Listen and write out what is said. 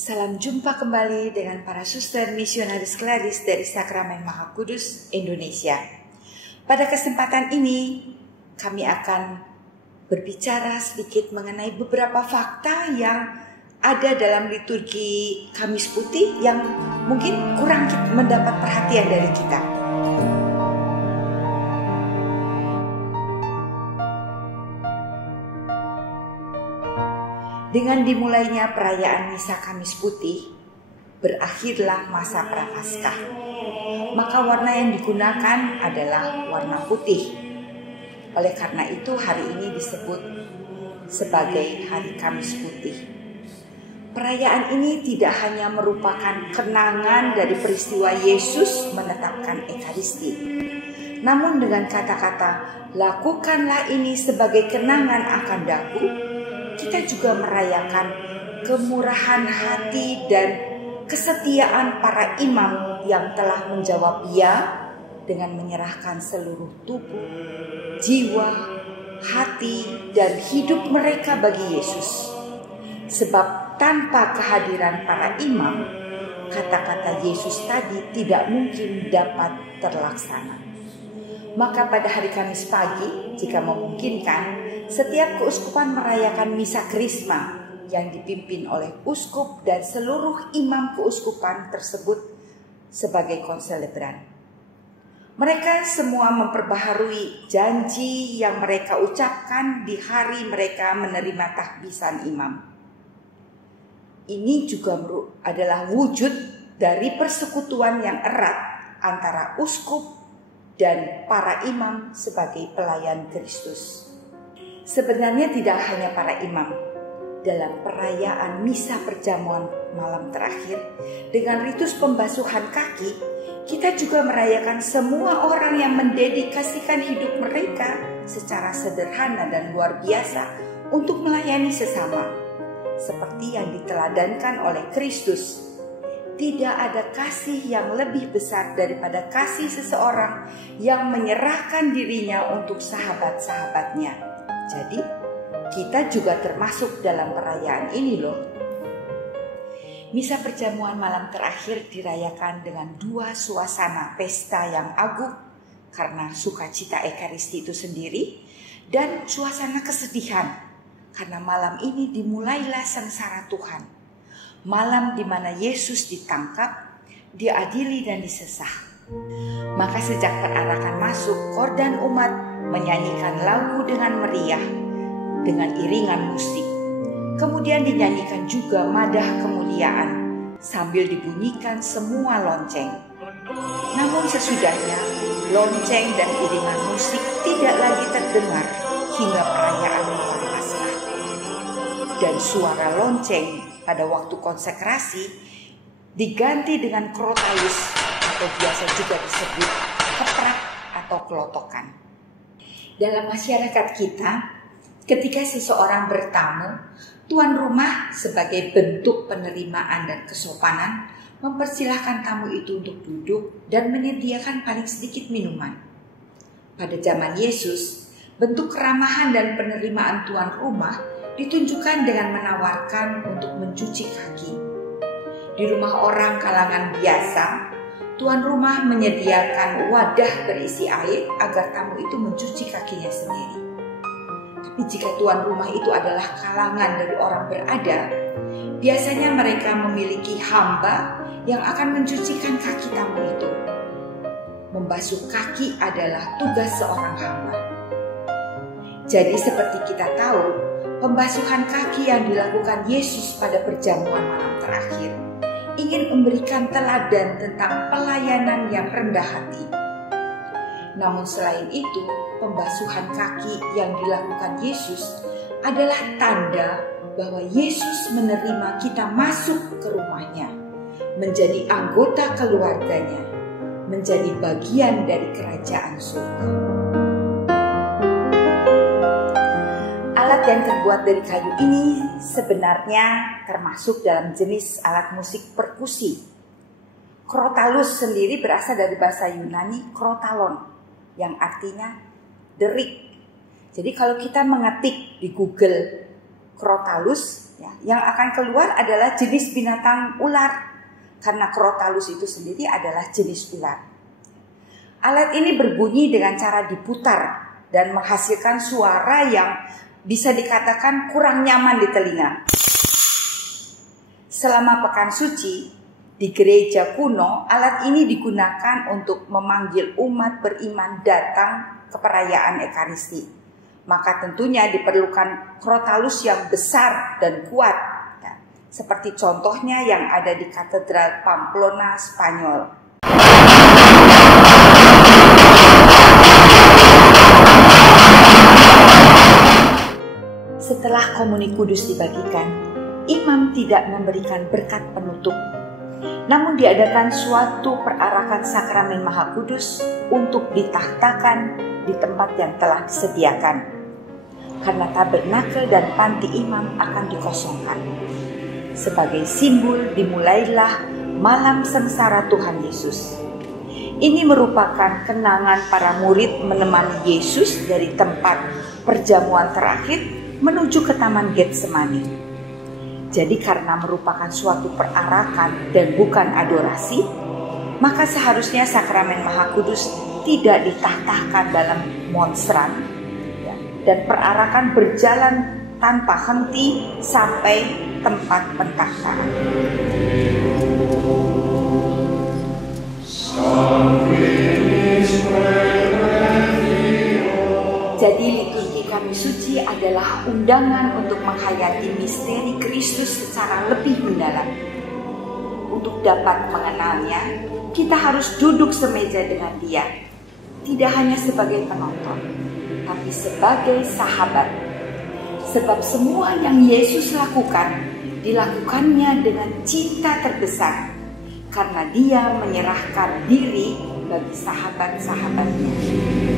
Salam jumpa kembali dengan para suster misionaris klaris dari Sakramen Maha Kudus Indonesia. Pada kesempatan ini kami akan berbicara sedikit mengenai beberapa fakta yang ada dalam liturgi Kamis Putih yang mungkin kurang mendapat perhatian dari kita. Dengan dimulainya perayaan Misa Kamis Putih, berakhirlah masa Prapaskah. Maka warna yang digunakan adalah warna putih. Oleh karena itu hari ini disebut sebagai Hari Kamis Putih. Perayaan ini tidak hanya merupakan kenangan dari peristiwa Yesus menetapkan Ekaristi. Namun dengan kata-kata, lakukanlah ini sebagai kenangan akan daku, kita juga merayakan kemurahan hati dan kesetiaan para imam yang telah menjawab ya dengan menyerahkan seluruh tubuh, jiwa, hati, dan hidup mereka bagi Yesus. Sebab tanpa kehadiran para imam, kata-kata Yesus tadi tidak mungkin dapat terlaksana. Maka pada hari Kamis pagi, jika memungkinkan, setiap keuskupan merayakan Misa Krisma yang dipimpin oleh uskup dan seluruh imam keuskupan tersebut sebagai konselebran. Mereka semua memperbaharui janji yang mereka ucapkan di hari mereka menerima tahbisan imam. Ini juga adalah wujud dari persekutuan yang erat antara uskup dan para imam sebagai pelayan Kristus. Sebenarnya tidak hanya para imam. Dalam perayaan Misa Perjamuan malam terakhir, dengan ritus pembasuhan kaki, kita juga merayakan semua orang yang mendedikasikan hidup mereka secara sederhana dan luar biasa untuk melayani sesama. Seperti yang diteladankan oleh Kristus. Tidak ada kasih yang lebih besar daripada kasih seseorang yang menyerahkan dirinya untuk sahabat-sahabatnya. Jadi, kita juga termasuk dalam perayaan ini loh. Misa Perjamuan malam terakhir dirayakan dengan dua suasana pesta yang agung karena sukacita Ekaristi itu sendiri dan suasana kesedihan karena malam ini dimulailah sengsara Tuhan. Malam di mana Yesus ditangkap, diadili dan disesah. Maka sejak perarakan masuk, kor dan umat menyanyikan lagu dengan meriah, dengan iringan musik. Kemudian dinyanyikan juga madah kemuliaan, sambil dibunyikan semua lonceng. Namun sesudahnya, lonceng dan iringan musik tidak lagi terdengar hingga perayaan malam Paskah. Dan suara lonceng pada waktu konsekrasi diganti dengan krotalus atau biasa juga disebut keprak atau kelotokan. Dalam masyarakat kita, ketika seseorang bertamu, tuan rumah sebagai bentuk penerimaan dan kesopanan mempersilahkan tamu itu untuk duduk dan menyediakan paling sedikit minuman. Pada zaman Yesus, bentuk keramahan dan penerimaan tuan rumah ditunjukkan dengan menawarkan untuk mencuci kaki. Di rumah orang kalangan biasa, tuan rumah menyediakan wadah berisi air agar tamu itu mencuci kakinya sendiri. Tapi jika tuan rumah itu adalah kalangan dari orang berada, biasanya mereka memiliki hamba yang akan mencucikan kaki tamu itu. Membasuh kaki adalah tugas seorang hamba. Jadi seperti kita tahu, pembasuhan kaki yang dilakukan Yesus pada perjamuan malam terakhir ingin memberikan teladan tentang pelayanan yang rendah hati. Namun selain itu, pembasuhan kaki yang dilakukan Yesus adalah tanda bahwa Yesus menerima kita masuk ke rumahnya, menjadi anggota keluarganya, menjadi bagian dari kerajaan surga. Alat yang terbuat dari kayu ini sebenarnya termasuk dalam jenis alat musik perkusi. Krotalus sendiri berasal dari bahasa Yunani krotalon, yang artinya derik. Jadi kalau kita mengetik di Google krotalus, Ya, yang akan keluar adalah jenis binatang ular, karena Crotalus itu sendiri adalah jenis ular. Alat ini berbunyi dengan cara diputar dan menghasilkan suara yang bisa dikatakan kurang nyaman di telinga. Selama pekan suci, di gereja kuno, alat ini digunakan untuk memanggil umat beriman datang ke perayaan Ekaristi. Maka tentunya diperlukan Crotalus yang besar dan kuat, ya, seperti contohnya yang ada di Katedral Pamplona, Spanyol. Setelah komuni kudus dibagikan, imam tidak memberikan berkat penutup, namun diadakan suatu perarakan sakramen Maha Kudus untuk ditahtakan di tempat yang telah disediakan, karena tabernakel dan panti imam akan dikosongkan. Sebagai simbol dimulailah malam sengsara Tuhan Yesus. Ini merupakan kenangan para murid menemani Yesus dari tempat perjamuan terakhir menuju ke Taman Getsemani. Jadi karena merupakan suatu perarakan dan bukan adorasi, maka seharusnya sakramen Maha Kudus tidak ditahtakan dalam monstran, ya, dan perarakan berjalan tanpa henti sampai tempat pentahtaan. Jadi liturgi Kamis Suci adalah undangan untuk menghayati misteri Kristus secara lebih mendalam. Untuk dapat mengenalnya, kita harus duduk semeja dengan Dia, tidak hanya sebagai penonton, tapi sebagai sahabat. Sebab semua yang Yesus lakukan, dilakukannya dengan cinta terbesar, karena Dia menyerahkan diri bagi sahabat-sahabatnya.